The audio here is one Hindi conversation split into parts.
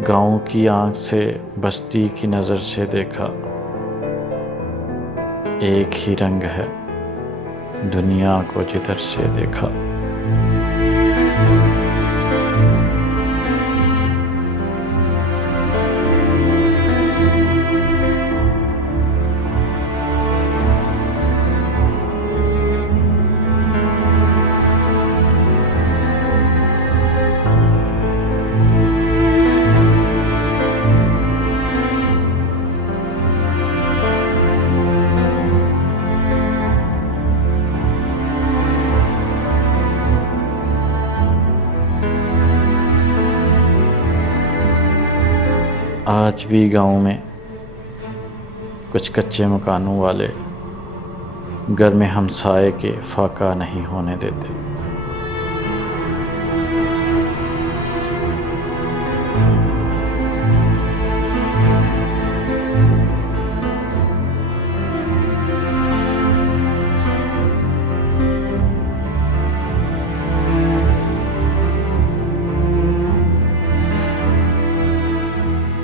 गाँव की आँख से बस्ती की नज़र से देखा, एक ही रंग है दुनिया को जिधर से देखा। आज भी गाँव में कुछ कच्चे मकानों वाले घर में हमसाए के फाका नहीं होने देते।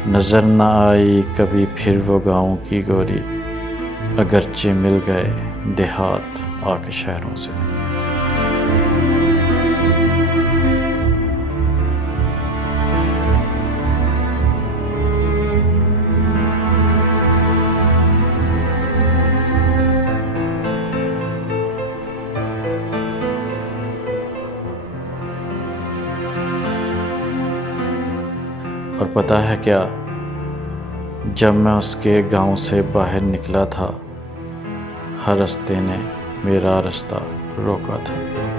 नज़र न आई कभी फिर वो गाँव की गोरी, अगरचे मिल गए देहात आके शहरों से। और पता है क्या, जब मैं उसके गांव से बाहर निकला था, हर रास्ते ने मेरा रास्ता रोका था।